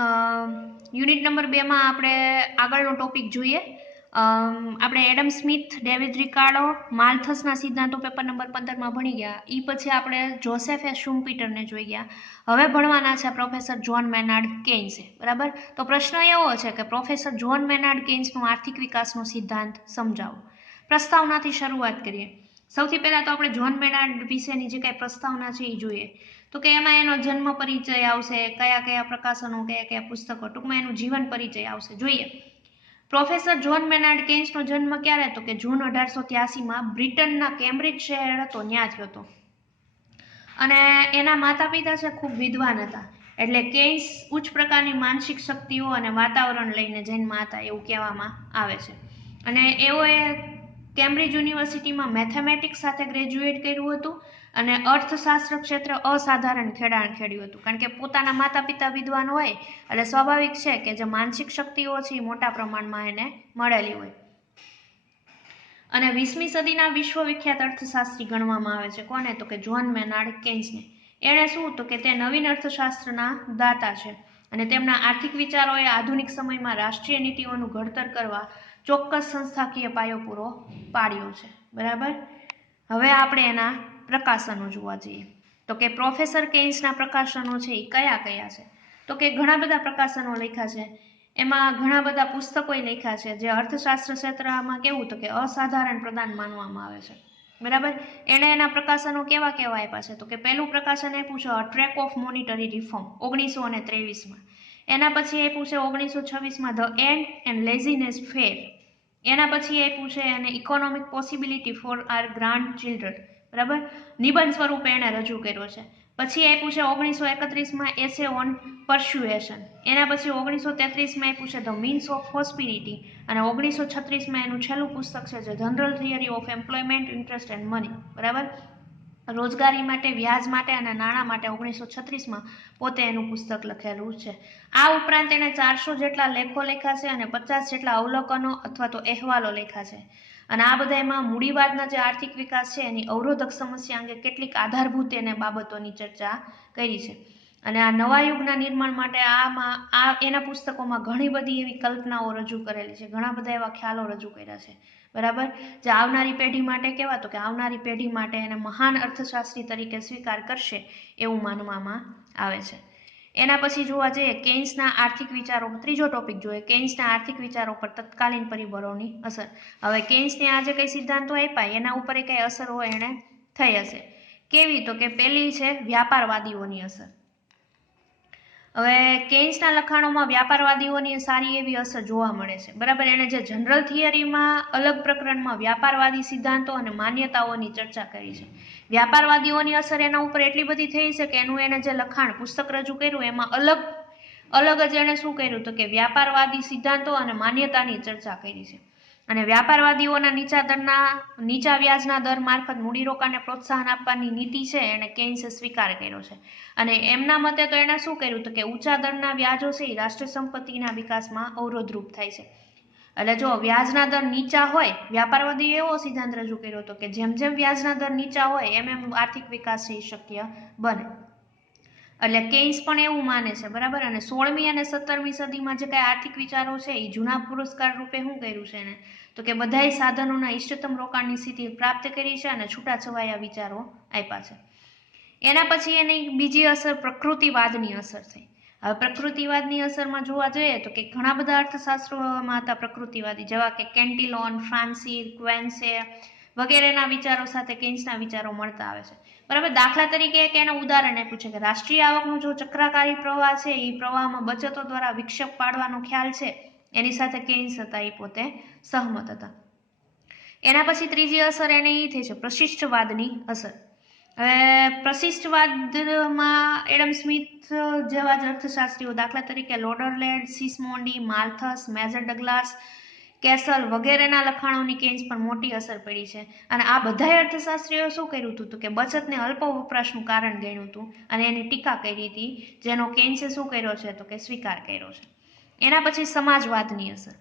Unit number 2માં આપણે આગળનો topic જોઈએ. આપણે એડમ સ્મિથ, ડેવિડ રિકાર્ડો, માલ્થસના સિદ્ધાંતો પેપર નંબર 15માં ભણી ગયા. એ પછી આપણે જોસેફ શુમ્પીટરને જોઈ ગયા. હવે ભણવાના છે પ્રોફેસર જ્હોન મેનાર્ડ કેઇન્સે. બરાબર. તો પ્રશ્ન એવો છે કે પ્રોફેસર જ્હોન મેનાર્ડ કેઇન્સનો આર્થિક વિકાસનો સિદ્ધાંત સમજાવો. પ્રસ્તાવનાથી શરૂઆત કરીએ. સૌથી પહેલા તો આપણે જ્હોન મેનાર્ડ વિશેની જે કાંઈ પ્રસ્તાવના છે એ જોઈએ. તો કે એમાં એનો જન્મ પરિચય આવશે, કયા કયા પ્રકાશનો, કયા કયા પુસ્તકો, ટૂંકમાં એનું જીવન પરિચય આવશે. જોઈએ. પ્રોફેસર જ્હોન મેનાર્ડ કેઇન્સનો જન્મ ક્યારે? તો કે જૂન 1883માં બ્રિટનના કેમ્બ્રિજ શહેર હતો ત્યાં થયો હતો. અને એના માતા પિતા છે ખૂબ વિદ્વાન હતા. એટલે કેઇન્સ ઉચ્ચ પ્રકારની માનસિક શક્તિઓ અને વાતાવરણ લઈને જન્મ્યા હતા એવું કહેવામાં આવે છે. અને એઓએ કેમ્બ્રિજ યુનિવર્સિટીમાં મેથેમેટિક્સ સાથે ગ્રેજ્યુએટ કર્યું હતું અને અર્થશાસ્ત્ર ક્ષેત્રે અસાધારણ ખેડાણ ખેડ્યું હતું. કારણ કે પોતાના માતા પિતા વિદ્વાન હોય એટલે સ્વાભાવિક છે કે જે માનસિક શક્તિઓ છે એ મોટા પ્રમાણમાં એને મળેલી હોય. અને 20મી સદીના વિશ્વવિખ્યાત અર્થશાસ્ત્રી ગણવામાં આવે છે. કોને? તો કે જ્હોન મેનાર્ડ કેઇન્સને. એણે શું? તો કે તે નવીન અર્થશાસ્ત્રના દાતા છે અને તેમના આર્થિક વિચારોએ આધુનિક સમયમાં રાષ્ટ્રીય નીતિઓનું ઘડતર કરવા ચોક્કસ સંસ્થાકીય પાયો પૂરો પાડ્યો છે. બરાબર. હવે આપણે એના પ્રકાશનો જોવા જઈએ. તો કે પ્રોફેસર કેઇન્સના પ્રકાશનો છે એ કયા કયા છે? તો કે ઘણા બધા પ્રકાશનો લખ્યા છે. એમાં ઘણા બધા પુસ્તકો લખ્યા છે જે અર્થશાસ્ત્ર ક્ષેત્રમાં કેવું તો કે અસાધારણ પ્રદાન માનવામાં આવે છે. બરાબર. એણે એના પ્રકાશનો કેવા કેવા આપ્યા છે? તો કે પહેલું પ્રકાશન આપ્યું છે ટ્રેક ઓફ મોનિટરી રિફોર્મ 1923માં. એના પછી આપ્યું છે 1926માં the end and laziness fair. એના પછી આપ્યું છે એને economic possibility for our grandchildren. બરાબર. નિબંધ સ્વરૂપે એણે રજૂ કર્યો છે. પછી આપ્યું છે 1931માં એસે ઓન પરસ્યુએશન. એના પછી 1933માં આપ્યું છે ધ મીન્સ ઓફ હોસ્પિલિટી અને 1936માં એનું છેલ્લું પુસ્તક છે જે general theory of employment, interest and money. બરાબર. રોજગારી માટે, વ્યાજ માટે અને નાણાં માટે 1936માં પોતે એનું પુસ્તક લખેલું છે. આ ઉપરાંત એણે 400 જેટલા લેખો લખ્યા છે અને 50 જેટલા અવલોકનો અથવા તો અહેવાલો લખ્યા છે. અને આ બધામાં મૂડીવાદના જે આર્થિક વિકાસ છે એની અવરોધક સમસ્યા અંગે કેટલીક આધારભૂત એને બાબતોની ચર્ચા કરી છે. અને આ નવા યુગના નિર્માણ માટે એના પુસ્તકોમાં ઘણી બધી એવી કલ્પનાઓ રજૂ કરેલી છે, ઘણા બધા એવા ખ્યાલો રજૂ કર્યા છે. બરાબર. જે આવનારી પેઢી માટે કેવા? તો કે આવનારી પેઢી માટે એને મહાન અર્થશાસ્ત્રી તરીકે સ્વીકાર કરશે એવું માનવામાં આવે છે. એના પછી જોવા જઈએ કેઇન્સના આર્થિક વિચારો. ત્રીજો ટોપિક જોઈએ કેઇન્સના આર્થિક વિચારો પર તત્કાલીન પરિબળોની અસર. હવે કેઇન્સને આજે કઈ સિદ્ધાંતો આપ્યા એના ઉપર કઈ અસર હોય એને થઈ હશે. કેવી? તો કે પહેલી છે વ્યાપારવાદીઓની અસર. હવે કેઇન્સના લખાણોમાં વ્યાપારવાદીઓની સારી એવી અસર જોવા મળે છે. બરાબર. એને જે જનરલ થિયરીમાં અલગ પ્રકરણમાં વ્યાપારવાદી સિદ્ધાંતો અને માન્યતાઓની ચર્ચા કરી છે. વ્યાપારવાદીઓની અસર એના ઉપર એટલી બધી થઈ છે કે એનું એને જે લખાણ પુસ્તક રજૂ કર્યું એમાં અલગ જ એને શું કર્યું? તો કે વ્યાપારવાદી સિદ્ધાંતો અને માન્યતાની ચર્ચા કરી છે. અને વ્યાપારવાદીઓના નીચા વ્યાજના દર મારફત મૂડીરોકાણને પ્રોત્સાહન આપવાની નીતિ છે એને કેઇન્સે સ્વીકાર કર્યો છે. અને એમના મતે તો એને શું કર્યું? તો કે ઊંચા દરના વ્યાજો છે એ રાષ્ટ્રીય સંપત્તિના વિકાસમાં અવરોધરૂપ થાય છે. એટલે જો વ્યાજના દર નીચા હોય, વ્યાપારવાદીએ એવો સિદ્ધાંત રજૂ કર્યો હતો કે જેમ જેમ વ્યાજના દર નીચા હોય એમ એમ આર્થિક વિકાસ છે એ શક્ય બને. એટલે કેઇન્સ પણ એવું માને છે. બરાબર. અને 16મી અને 17મી સદીમાં જે કાંઈ આર્થિક વિચારો છે એ જૂના પુરસ્કાર રૂપે શું કર્યું છે એને? તો કે બધાય સાધનોના ઇષ્ટતમ રોકાણની સ્થિતિ પ્રાપ્ત કરી છે અને છૂટાછવાયા વિચારો આપ્યા છે. એના પછી એની બીજી અસર પ્રકૃતિવાદની અસર થઈ. હવે પ્રકૃતિવાદની અસરમાં જોવા જઈએ તો કે ઘણા બધા અર્થશાસ્ત્રોમાં હતા પ્રકૃતિવાદી, જેવા કે કેન્ટિલોન, ફ્રાન્સી, ક્વેન્સે વગેરેના વિચારો સાથે કેઇન્સના વિચારો મળતા આવે છે. બરાબર. દાખલા તરીકે એક એનું ઉદાહરણ આપ્યું છે કે રાષ્ટ્રીય આવકનું જો ચક્રાકારી પ્રવાહ છે એ પ્રવાહમાં બચતો દ્વારા વિક્ષેપ પાડવાનો ખ્યાલ છે એની સાથે કેઇન્સ હતા એ પોતે સહમત હતા. એના પછી ત્રીજી અસર એને એ થઈ છે પ્રશિષ્ટવાદની અસર. હવે પ્રશિષ્ટવાદમાં એડમ સ્મિથ જેવા જ અર્થશાસ્ત્રીઓ, દાખલા તરીકે લોડરલેન્ડ, સિસમોન્ડી, માલ્થસ, મેજર ડગલાસ, કેસલ વગેરેના લખાણોની કેઇન્સ પર મોટી અસર પડી છે. અને આ બધા અર્થશાસ્ત્રીઓએ શું કર્યું હતું? તો કે બચતને અલ્પ વપરાશનું કારણ ગણ્યું હતું અને એની ટીકા કરી હતી, જેનો કેઇન્સે શું કર્યો છે? તો કે સ્વીકાર કર્યો છે. એના પછી સમાજવાદની અસર.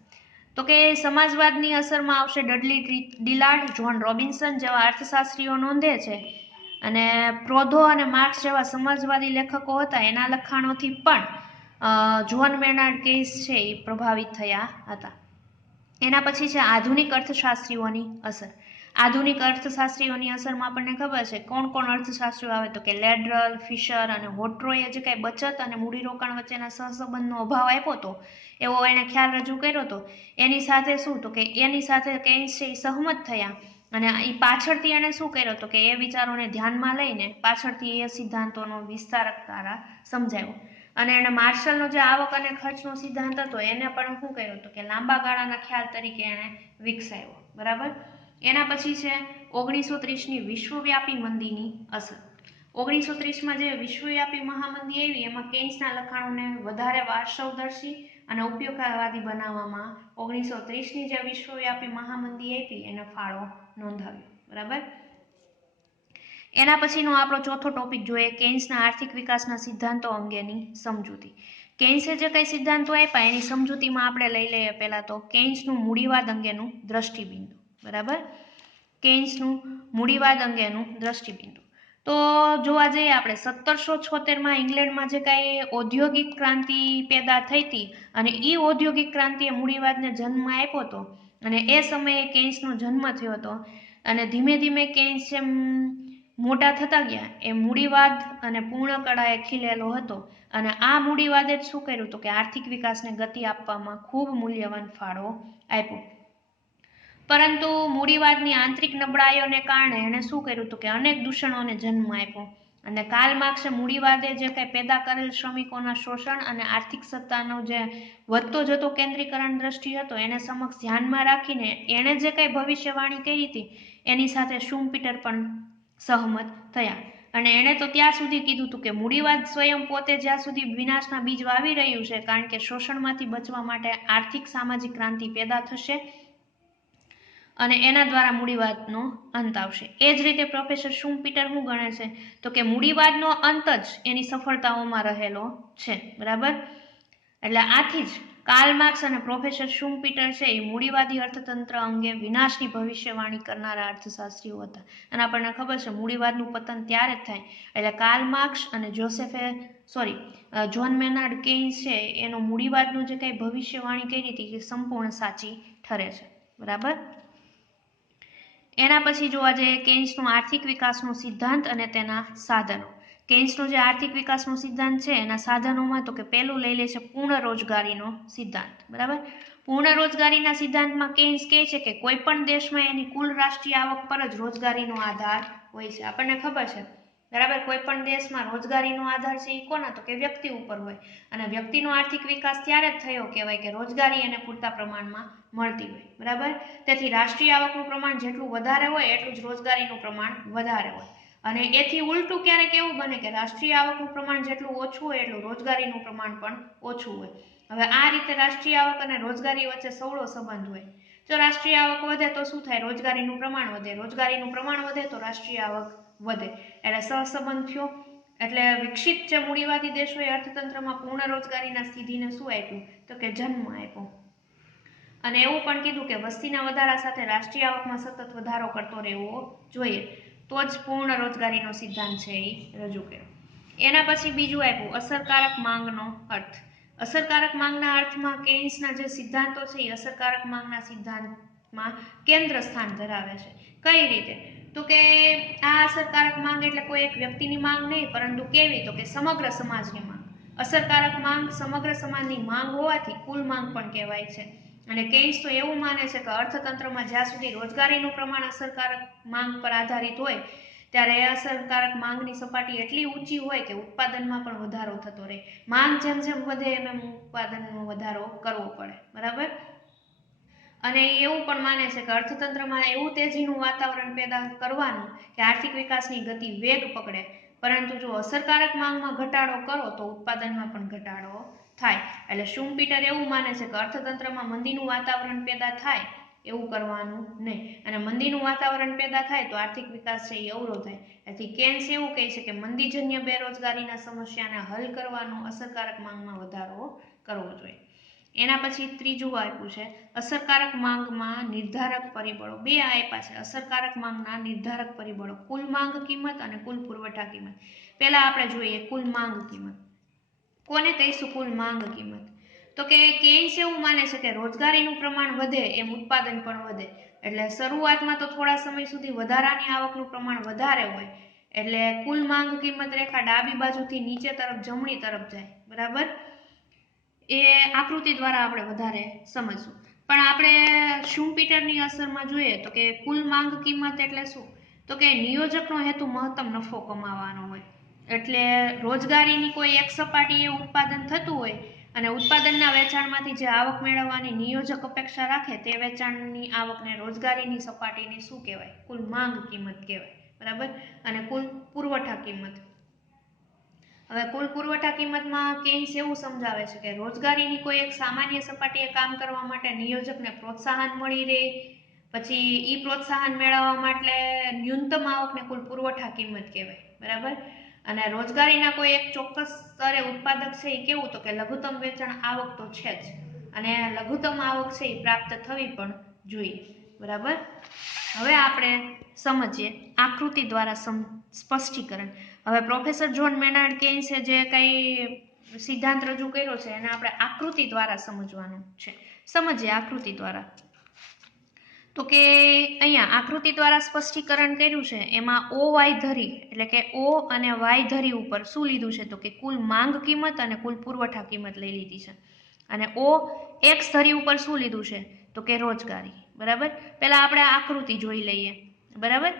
તો કે સમાજવાદની અસરમાં આવશે ડડલી ડિલાર્ડ, જ્હોન રોબિન્સન જેવા અર્થશાસ્ત્રીઓ નોંધે છે. અને પ્રોધો અને માર્ક્સ જેવા સમાજવાદી લેખકો હતા એના લખાણોથી પણ જ્હોન મેનાર્ડ કેન્સ છે એ પ્રભાવિત થયા હતા. એના પછી છે આધુનિક અર્થશાસ્ત્રીઓની અસર. આધુનિક અર્થશાસ્ત્રીઓની અસરમાં આપણને ખબર છે કોણ કોણ અર્થશાસ્ત્રીઓ આવે તો કે લેડરલ, ફિશર અને હોટ્રોએ જે કાંઈ બચત અને મૂડીરોકાણ વચ્ચેના સહસંબંધનો અભાવ આપ્યો હતો એવો એને ખ્યાલ રજૂ કર્યો હતો. એની સાથે શું તો કે એની સાથે કેન્સ છે એ સહમત થયા અને એ પાછળથી એણે શું કર્યો તો કે એ વિચારોને ધ્યાનમાં લઈને પાછળથી એ સિદ્ધાંતોનો વિસ્તારક દ્વારા સમજાવ્યો. અને એણે માર્શલનો જે આવક અને ખર્ચનો સિદ્ધાંત હતો એને પણ શું કર્યો હતો કે લાંબા ગાળાના ખ્યાલ તરીકે એણે વિકસાવ્યો. બરાબર. એના પછી છે 1930ની વિશ્વવ્યાપી મંદીની અસર. 1930માં જે વિશ્વવ્યાપી મહામંદી આવી એમાં કેન્સના લખાણોને વધારે વાસ્તવદર્શી અને ઉપયોગવાદી બનાવવામાં 1930ની જે વિશ્વવ્યાપી મહામંદી આવી એને ફાળો નોંધાવ્યો. બરાબર. એના પછીનો આપણો ચોથો ટોપિક જોઈએ કેન્સના આર્થિક વિકાસના સિદ્ધાંતો અંગેની સમજૂતી. કેન્સે જે કંઈ સિદ્ધાંતો આપ્યા એની સમજૂતીમાં આપણે લઈ લઈએ પહેલા તો કેન્સનું મૂડીવાદ અંગેનું દ્રષ્ટિબિંદુ. બરાબર. કેન્સનું મૂડીવાદ અંગેનું દ્રષ્ટિબિંદુ. તો જોવા જઈએ આપણે 1776માં ઇંગ્લેન્ડમાં જે કાંઈ ઔદ્યોગિક ક્રાંતિ પેદા થઈ હતી અને એ ઔદ્યોગિક ક્રાંતિએ મૂડીવાદને જન્મ આપ્યો હતો અને એ સમયે કેન્સનો જન્મ થયો હતો અને ધીમે ધીમે કેન્સ જેમ મોટા થતા ગયા એ મૂડીવાદ અને પૂર્ણ કળાએ ખીલેલો હતો અને આ મૂડીવાદે જ શું કર્યું હતું કે આર્થિક વિકાસને ગતિ આપવામાં ખૂબ મૂલ્યવાન ફાળો આપ્યો. પરંતુ મૂડીવાદની આંતરિક નબળાઈઓને કારણે એણે શું કર્યું હતું કે અનેક દૂષણોને જન્મ આપ્યો અને કાર્લ માર્ક્સે મૂડીવાદે જે કંઈ પેદા કરેલ શ્રમિકોના શોષણ અને આર્થિક સત્તાનો જે વધતો જતો કેન્દ્રીકરણ દ્રષ્ટિ હતો એને સમક્ષ ધ્યાનમાં રાખીને એણે જે કંઈ ભવિષ્યવાણી કરી હતી એની સાથે શુમ્પીટર પણ સહમત થયા અને એણે તો ત્યાં સુધી કીધું હતું કે મૂડીવાદ સ્વયં પોતે જ્યાં સુધી વિનાશના બીજ વાવી રહ્યું છે કારણ કે શોષણમાંથી બચવા માટે આર્થિક સામાજિક ક્રાંતિ પેદા થશે અને એના દ્વારા મૂડીવાદનો અંત આવશે. એ જ રીતે પ્રોફેસર શુમ્પીટર શું ગણે છે તો કે મૂડીવાદનો અંત જ એની સફળતાઓમાં રહેલો છે. બરાબર. એટલે આથી જ કાર્લ માર્ક્સ અને પ્રોફેસર શુમ્પીટર છે એ મૂડીવાદી અર્થતંત્ર અંગે વિનાશની ભવિષ્યવાણી કરનારા અર્થશાસ્ત્રીઓ હતા અને આપણને ખબર છે મૂડીવાદનું પતન ત્યારે જ થાય એટલે કાર્લ માર્ક્સ અને જ્હોન મેનાર્ડ કેન્સ છે એનો મૂડીવાદનું જે કંઈ ભવિષ્યવાણી કરી હતી એ સંપૂર્ણ સાચી ઠરે છે. બરાબર. એના પછી જોવા જઈએ કેન્સનો આર્થિક વિકાસનો સિદ્ધાંત અને તેના સાધનો. કેન્સનો જે આર્થિક વિકાસનો સિદ્ધાંત છે એના સાધનોમાં તો કે પહેલું લઈ લે છે પૂર્ણ રોજગારીનો સિદ્ધાંત. બરાબર. પૂર્ણ રોજગારીના સિદ્ધાંતમાં કેન્સ કહે છે કે કોઈ પણ દેશમાં એની કુલ રાષ્ટ્રીય આવક પર જ રોજગારીનો આધાર હોય છે. આપણને ખબર છે. બરાબર. કોઈ પણ દેશમાં રોજગારીનો આધાર છે એ કોના તો કે વ્યક્તિ ઉપર હોય અને વ્યક્તિનો આર્થિક વિકાસ ત્યારે જ થયો કહેવાય કે રોજગારી એને પૂરતા પ્રમાણમાં મળતી હોય. બરાબર. તેથી રાષ્ટ્રીય આવકનું પ્રમાણ જેટલું વધારે હોય એટલું જ રોજગારીનું પ્રમાણ વધારે હોય અને એથી ઉલટું ક્યારેક એવું બને કે રાષ્ટ્રીય આવકનું પ્રમાણ જેટલું ઓછું હોય એટલું રોજગારીનું પ્રમાણ પણ ઓછું હોય. હવે આ રીતે રાષ્ટ્રીય આવક અને રોજગારી વચ્ચે સવળો સંબંધ હોય. જો રાષ્ટ્રીય આવક વધે તો શું થાય રોજગારીનું પ્રમાણ વધે, રોજગારીનું પ્રમાણ વધે તો રાષ્ટ્રીય આવક વધે એટલે સહસંબંધ થયો. એટલે વિકસિત જે મૂડીવાદી દેશોએ અર્થતંત્રમાં પૂર્ણ રોજગારીના સ્થિતિને શું આપ્યું તો કે જન્મ આપ્યો અને એવું પણ કીધું કે વસ્તીના વધારા સાથે રાષ્ટ્રીય આવકમાં સતત વધારો કરતો રહેવો જોઈએ તો જ પૂર્ણ રોજગારીનો સિદ્ધાંત છે એ રજૂ કર્યો. એના પછી બીજું આપ્યું અસરકારક માંગનો અર્થ. અસરકારક માંગના અર્થમાં કેન્સના જે સિદ્ધાંતો છે એ અસરકારક માંગના સિદ્ધાંતમાં કેન્દ્ર સ્થાન ધરાવે છે. કઈ રીતે તો કે આ અસરકારક માંગ એટલે કોઈ એક વ્યક્તિની માંગ નહીં પરંતુ કેવી તો કે સમગ્ર સમાજની માંગ. અસરકારક માંગ સમગ્ર સમાજની માંગ હોવાથી કુલ માંગ પણ કહેવાય છે અને કેન્સ તો એવું માને છે કે અર્થતંત્રમાં જ્યાં સુધી રોજગારીનું પ્રમાણ અસરકારક માંગ પર આધારિત હોય ત્યારે એ અસરકારક માંગની સપાટી એટલી ઊંચી હોય કે ઉત્પાદનમાં પણ વધારો થતો રહે. માંગ જેમ જેમ વધે એમ ઉત્પાદનમાં વધારો કરવો પડે. બરાબર. અને એવું પણ માને છે કે અર્થતંત્રમાં એવું તેજીનું વાતાવરણ પેદા કરવાનું કે આર્થિક વિકાસની ગતિ વેગ પકડે પરંતુ જો અસરકારક માંગમાં ઘટાડો કરો તો ઉત્પાદનમાં પણ ઘટાડો થાય. એટલે શુમ્પીટર એવું માને છે કે અર્થતંત્રમાં મંદીનું વાતાવરણ પેદા થાય એવું કરવાનું નહીં અને મંદીનું વાતાવરણ પેદા થાય તો આર્થિક વિકાસ છે એ અવરો થાય. એથી કેન્સ એવું કહે છે કે મંદીજન્ય બેરોજગારીના સમસ્યાને હલ કરવાનો અસરકારક માંગમાં વધારો કરવો જોઈએ. એના પછી ત્રીજું આપ્યું છે અસરકારક માંગમાં નિર્ધારક પરિબળો. બે આપ્યા છે અસરકારક માંગના નિર્ધારક પરિબળો કુલ માંગ કિંમત અને કુલ પુરવઠા કિંમત. પહેલા આપણે જોઈએ કુલ માંગ કિંમત. કોને કહીશું કુલ માંગ કિંમત? તો કે કેન્સ એવું માને છે કે રોજગારીનું પ્રમાણ વધે એમ ઉત્પાદન પણ વધે. એટલે શરૂઆતમાં તો થોડા સમય સુધી વધારાની આવકનું પ્રમાણ વધારે હોય એટલે કુલ માંગ કિંમત રેખા ડાબી બાજુથી નીચે તરફ જમણી તરફ જાય, બરાબર. એ આકૃતિ દ્વારા આપણે વધારે સમજશું. પણ આપણે શુમ્પીટરની અસરમાં જોઈએ તો કે કુલ માંગ કિંમત એટલે શું? તો કે નિયોજકનો હેતુ મહત્તમ નફો કમાવાનો હોય. એટલે રોજગારીની કોઈ એક સપાટીએ ઉત્પાદન થતું હોય અને ઉત્પાદનના વેચાણમાંથી જે આવક મેળવવાની નિયોજક અપેક્ષા રાખે તે વેચાણની આવકને રોજગારીની સપાટીને શું કહેવાય? કુલ માંગ કિંમત કહેવાય, બરાબર. અને કુલ પુરવઠા કિંમત. હવે કુલ પુરવઠા કિંમતમાં કેન્સ એવું સમજાવે છે કે રોજગારીની કોઈ એક સામાન્ય સપાટીએ કામ કરવા માટે નિયોજકને પ્રોત્સાહન મળી રહે, પછી ઈ પ્રોત્સાહન મેળવવા માટે ન્યૂનતમ આવકને કુલ પુરવઠા કિંમત કહેવાય, બરાબર. અને રોજગારીના કોઈ એક ચોક્કસ સ્તરે ઉત્પાદક છે એ કેવું? તો કે લઘુત્તમ વેચાણ આવક તો છે જ, અને લઘુત્તમ આવક છે એ પ્રાપ્ત થવી પણ જોઈએ, બરાબર. હવે આપણે સમજીએ આકૃતિ દ્વારા સ્પષ્ટીકરણ. હવે પ્રોફેસર જ્હોન મેનાર્ડ કેન્સે જે કંઈ સિદ્ધાંત રજૂ કર્યો છે એને આપણે આકૃતિ દ્વારા સમજવાનું છે. સમજીએ આકૃતિ દ્વારા. તો કે અહીંયા આકૃતિ દ્વારા સ્પષ્ટીકરણ કર્યું છે એમાં ઓ વાય ધરી એટલે કે ઓ અને વાય ધરી ઉપર શું લીધું છે? તો કે કુલ માંગ કિંમત અને કુલ પુરવઠા કિંમત લઈ લીધી છે. અને ઓ એક્સ ધરી ઉપર શું લીધું છે? તો કે રોજગારી, બરાબર. પહેલા આપણે આકૃતિ જોઈ લઈએ, બરાબર.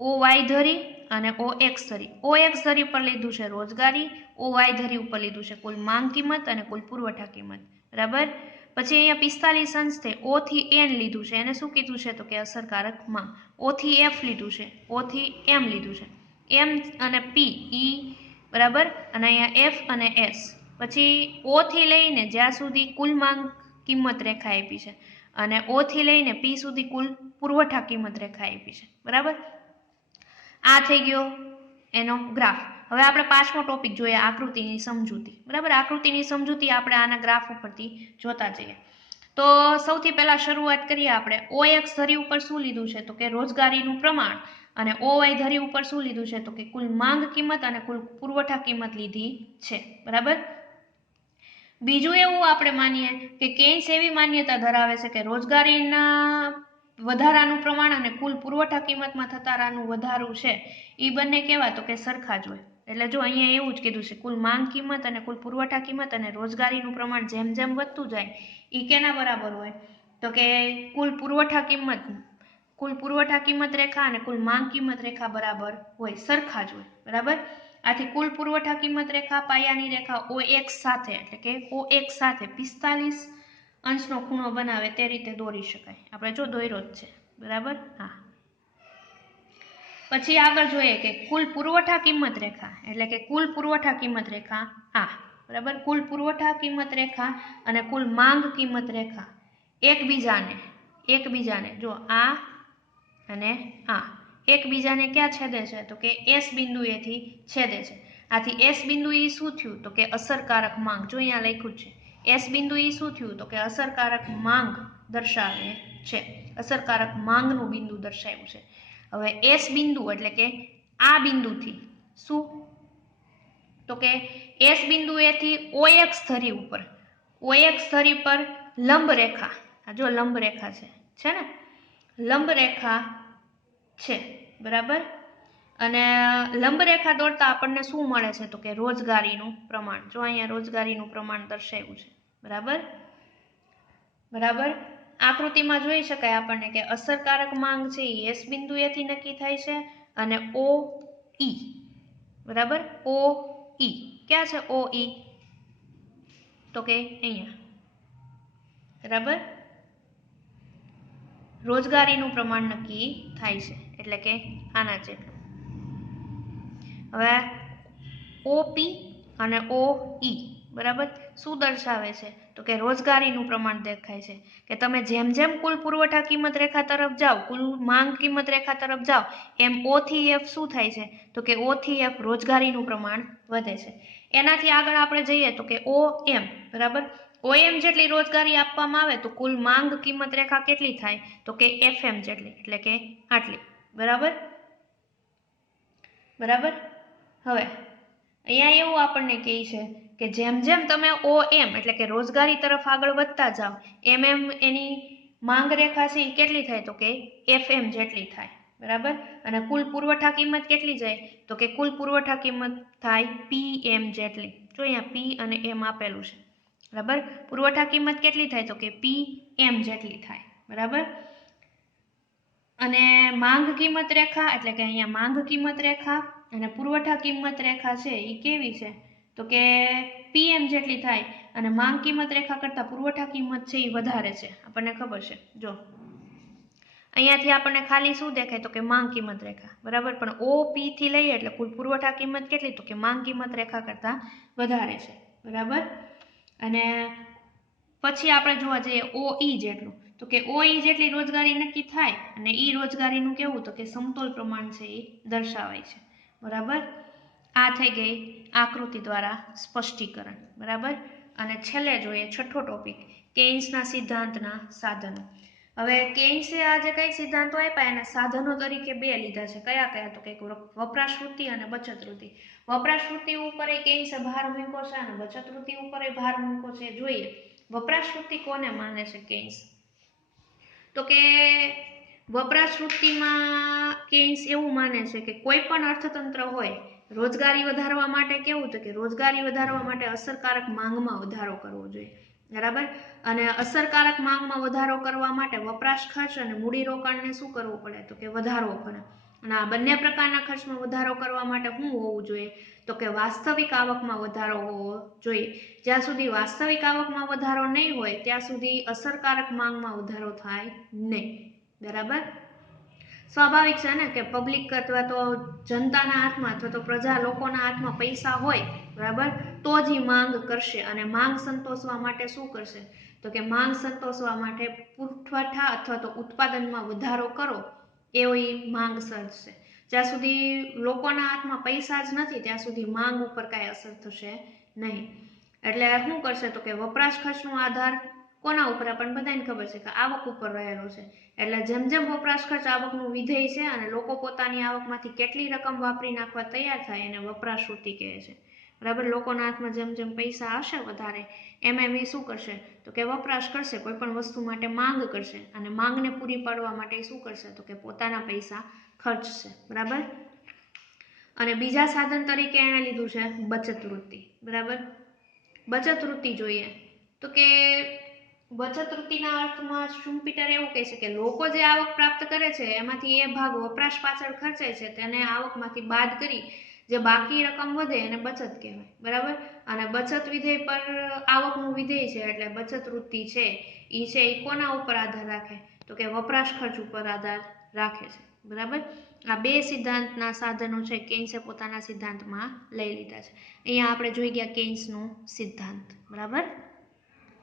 ઓ વાય ધરી અને ઓ એક્સ ધરી. ઓ એક્સ ધરી ઉપર લીધું છે રોજગારી, ઓ વાય ધરી ઉપર લીધું છે કુલ માંગ કિંમત અને કુલ પુરવઠા કિંમત, બરાબર. પછી અહીંયા 45 અંશે ઓ થી એન લીધું છે, એને શું કીધું છે? તો કે અસરકારક માંગ. ઓ થી એફ લીધું છે, ઓ થી એમ લીધું છે, એમ અને પી ઈ, બરાબર. અને અહીંયા એફ અને એસ. પછી ઓ થી લઈને જ્યાં સુધી કુલ માંગ કિંમત રેખા આપી છે અને ઓ થી લઈને પી સુધી કુલ પુરવઠા કિંમત રેખા આપી છે, બરાબર. આ થઈ ગયો એનો ગ્રાફ. હવે આપણે પાંચમો ટોપિક જોઈએ આકૃતિની સમજૂતી, બરાબર. આકૃતિની સમજૂતી આપણે આના ગ્રાફ ઉપરથી જોતા જઈએ. તો સૌથી પહેલા શરૂઆત કરીએ આપણે. ઓ એક્સ ધરી ઉપર શું લીધું છે? તો કે રોજગારીનું પ્રમાણ. અને ઓ વાય ધરી ઉપર શું લીધું છે? તો કે કુલ માંગ કિંમત અને કુલ પુરવઠા કિંમત લીધી છે, બરાબર. બીજું એવું આપણે માનીએ કે કેન્સ એવી માન્યતા ધરાવે છે કે રોજગારીના વધારાનું પ્રમાણ અને કુલ પુરવઠા કિંમતમાં થતારાનું વધારું છે એ બંને કેવા? તો કે સરખા જ હોય. એટલે જો અહીંયા એવું જ કીધું છે કુલ માંગ કિંમત અને કુલ પુરવઠા કિંમત અને રોજગારીનું પ્રમાણ જેમ જેમ વધતું જાય એ કેના બરાબર હોય? તો કે કુલ પુરવઠા કિંમત રેખા અને કુલ માંગ કિંમત રેખા બરાબર હોય, સરખા જ હોય, બરાબર. આથી કુલ પુરવઠા કિંમત રેખા પાયાની રેખા ઓ એક્સ સાથે એટલે કે ઓ એક્સ સાથે 45 અંશનો ખૂણો બનાવે તે રીતે દોરી શકાય. આપણે જો દોર્યો જ છે, બરાબર. હા. પછી આગળ જોઈએ કે કુલ પુરવઠા કિંમત રેખા એટલે કે કુલ પુરવઠા કિંમત રેખા આ, બરાબર. કુલ પુરવઠા કિંમત રેખા અને કુલ માંગ કિંમત રેખા એકબીજાને જો આ અને આ એકબીજાને ક્યાં છેદે છે? તો કે એસ બિંદુએથી છેદે છે. આથી એસ બિંદુ ઈ શું થયું? તો કે અસરકારક માંગ. જો અહીંયા લખ્યું છે એસ બિંદુ ઈ શું થયું? તો કે અસરકારક માંગ દર્શાવે છે, અસરકારક માંગનું બિંદુ દર્શાવ્યું છે. હવે એસ બિંદુ એટલે કે આ બિંદુથી શું? તો કે એસ બિંદુએથી ઓ એક્સ ધરી ઉપર, ઓ એક્સ ધરી પર લંબ રેખા, જો લંબ રેખા છે ને, લંબ રેખા છે, બરાબર. અને લંબ રેખા દોરતા આપણને શું મળે છે? તો કે રોજગારીનું પ્રમાણ. જો અહીંયા રોજગારીનું પ્રમાણ દર્શાવ્યું છે, બરાબર. આકૃતિમાં જોઈ શકાય આપણને કે અસરકારક માંગ છે એ એસ બિંદુએથી નક્કી થાય છે અને ઓ ઈ, બરાબર. ઓ ઈ ક્યાં છે? ઓ ઈ તો કે અહીંયા, બરાબર. રોજગારીનું પ્રમાણ નક્કી થાય છે એટલે કે આના જેટલું. હવે ઓપી અને ઓ ઈ, બરાબર, શું દર્શાવે છે? તો કે રોજગારીનું પ્રમાણ દેખાય છે કે તમે જેમ જેમ કુલ પુરવઠા કિંમત રેખા તરફ જાઓ, કુલ માંગ કિંમત રેખા તરફ જાઓ એમ ઓ થી એફ શું થાય છે? તો કે ઓ થી એફ રોજગારીનું પ્રમાણ વધે છે. એનાથી આગળ આપણે જઈએ તો કે ઓ એમ, બરાબર. ઓ એમ જેટલી રોજગારી આપવામાં આવે તો કુલ માંગ કિંમત રેખા કેટલી થાય? તો કે એફ એમ જેટલી એટલે કે આટલી, બરાબર. હવે અહીંયા એવું આપણને કહે છે કે જેમ જેમ તમે OM એટલે કે રોજગારી તરફ આગળ વધતા જાઓ એમ એમ એની માંગ રેખા છે એ કેટલી થાય તો કે FM જેટલી થાય, બરાબર. અને કુલ પુરવઠા કિંમત કેટલી જાય તો કે કુલ પુરવઠા કિંમત થાય PM જેટલી. જો અહીંયા P અને M આપેલું છે, બરાબર. પુરવઠા કિંમત કેટલી થાય તો કે PM જેટલી થાય, બરાબર. અને માંગ કિંમત રેખા એટલે કે અહીંયા માંગ કિંમત રેખા અને પુરવઠા કિંમત રેખા છે એ કેવી છે તો કે PM જેટલી થાય અને માંગ કિંમત રેખા કરતા પુરવઠા કિંમત છે એ વધારે છે, આપણને ખબર છે. જો અહીંયાથી આપણને ખાલી શું દેખાય તો કે માંગ કિંમત રેખા, બરાબર. પણ OP થી લઈએ એટલે કુલ પુરવઠા કિંમત કેટલી તો કે માંગ કિંમત રેખા કરતા વધારે છે, બરાબર. અને પછી આપણે જોવા જઈએ OE જેટલું તો કે OE જેટલી રોજગારી નક્કી થાય અને ઈ રોજગારીનું કેવું તો કે સમતોલ પ્રમાણ છે એ દર્શાવાય છે, બરાબર. આ થઈ ગઈ આકૃતિ દ્વારા સ્પષ્ટીકરણ, બરાબર. અને છેલ્લે જોઈએ છઠ્ઠો ટોપિક કેઇન્સના સિદ્ધાંતના સાધનો. હવે કેઇન્સે આ જે કઈ સિદ્ધાંતો આપ્યા એના સાધનો તરીકે બે લીધા છે. કયા કયા તો કે વપરાશ વૃત્તિ અને બચત વૃત્તિ. વપરાશ વૃત્તિ ઉપર કેઇન્સે ભાર મૂક્યો છે અને બચત વૃત્તિ ઉપર ભાર મૂક્યો છે. જોઈએ વપરાશ વૃત્તિ કોને માને છે કેઇન્સ તો કે વપરાશ વૃત્તિમાં કેઇન્સ એવું માને છે કે કોઈ પણ અર્થતંત્ર હોય રોજગારી વધારવા માટે કેવું તો કે રોજગારી વધારવા માટે અસરકારક માંગમાં વધારો કરવો જોઈએ, બરાબર. અને અસરકારક માંગમાં વધારો કરવા માટે વપરાશ ખર્ચ અને મૂડીરોકાણને શું કરવું પડે તો કે વધારવો પડે. અને આ બંને પ્રકારના ખર્ચમાં વધારો કરવા માટે શું હોવું જોઈએ તો કે વાસ્તવિક આવકમાં વધારો હોવો જોઈએ. જ્યાં સુધી વાસ્તવિક આવકમાં વધારો નહીં હોય ત્યાં સુધી અસરકારક માંગમાં વધારો થાય નહીં, બરાબર. સ્વાભાવિક છે ને કે પબ્લિક અથવા તો જનતાના હાથમાં અથવા તો પ્રજા લોકોના હાથમાં પૈસા હોય, બરાબર, તો જ માંગ કરશે. અને માંગ સંતોષવા માટે શું કરશે તો કે માંગ સંતોષવા માટે પુરવઠા અથવા તો ઉત્પાદનમાં વધારો કરો એવી માંગ સર્જશે. જ્યાં સુધી લોકોના હાથમાં પૈસા જ નથી ત્યાં સુધી માંગ ઉપર કાંઈ અસર થશે નહીં. એટલે શું કરશે તો કે વપરાશ ખર્ચનો આધાર કોના ઉપર આપણને બધાને ખબર છે કે આવક ઉપર રહેલો છે. એટલે જેમ જેમ વપરાશ ખર્ચ આવકનું વિધેય છે અને લોકો પોતાની આવકમાંથી કેટલી રકમ વાપરી નાખવા તૈયાર થાય એને વપરાશ વૃત્તિ કહે છે, બરાબર. લોકોના હાથમાં જેમ જેમ પૈસા હશે વધારે એમ એ શું કરશે તો કે વપરાશ કરશે, કોઈ પણ વસ્તુ માટે માંગ કરશે અને માંગને પૂરી પાડવા માટે શું કરશે તો કે પોતાના પૈસા ખર્ચશે, બરાબર. અને બીજા સાધન તરીકે એણે લીધું છે બચત વૃત્તિ, બરાબર. બચત વૃત્તિ જોઈએ તો કે બચત વૃત્તિના અર્થમાં શુમ્પીટર એવું કહે છે કે લોકો જે આવક પ્રાપ્ત કરે છે એમાંથી એ ભાગ વપરાશ પાછળ ખર્ચાય છે તેને આવકમાંથી બાદ કરી જે બાકી રકમ વધે એને બચત કહેવાય, બરાબર. અને બચત વિધેય પર આવકનું વિધેય છે એટલે બચત વૃત્તિ છે એ કોના ઉપર આધાર રાખે તો કે વપરાશ ખર્ચ ઉપર આધાર રાખે છે, બરાબર. આ બે સિદ્ધાંતના સાધનો છે કેઇન્સે પોતાના સિદ્ધાંતમાં લઈ લીધા છે. અહીંયા આપણે જોઈ ગયા કેઇન્સનો સિદ્ધાંત, બરાબર.